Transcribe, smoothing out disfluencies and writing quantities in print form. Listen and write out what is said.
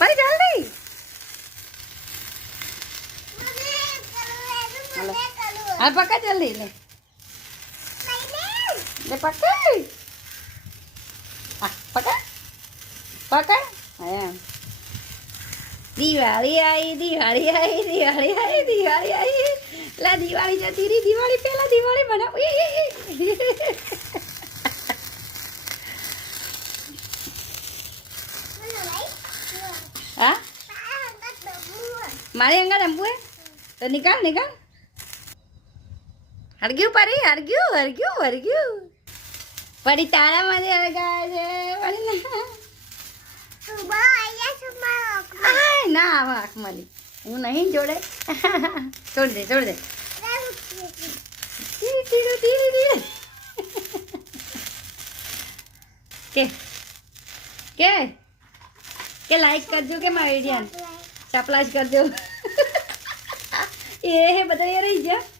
ભાઈ જલ્દી હા પકડ જલ્દી લે લે પકડ હા પકડ પકડ હા દિવાળી આવી દિવાળી આવી દિવાળી આવી દિવાળી આવી લા દિવાળી જતી રહી દિવાળી પહેલા દિવાળી બનાવ હા મારી અંગા રમવું હે તો નિકાલ નિકાલ હરગ્યું પરી હરગ્યું હરગ્યું હરગ્યું પડી તારા મને હરગાય છે પડી ના આવા આંખ મારી હું નહીં જોડે છોડ દે ધીરે ધીરે ધીરે ધીરે કે લાઈક કરજો કે મારા વિડીયો ચપલા જ કરજો એ બધા એ રહી ગયા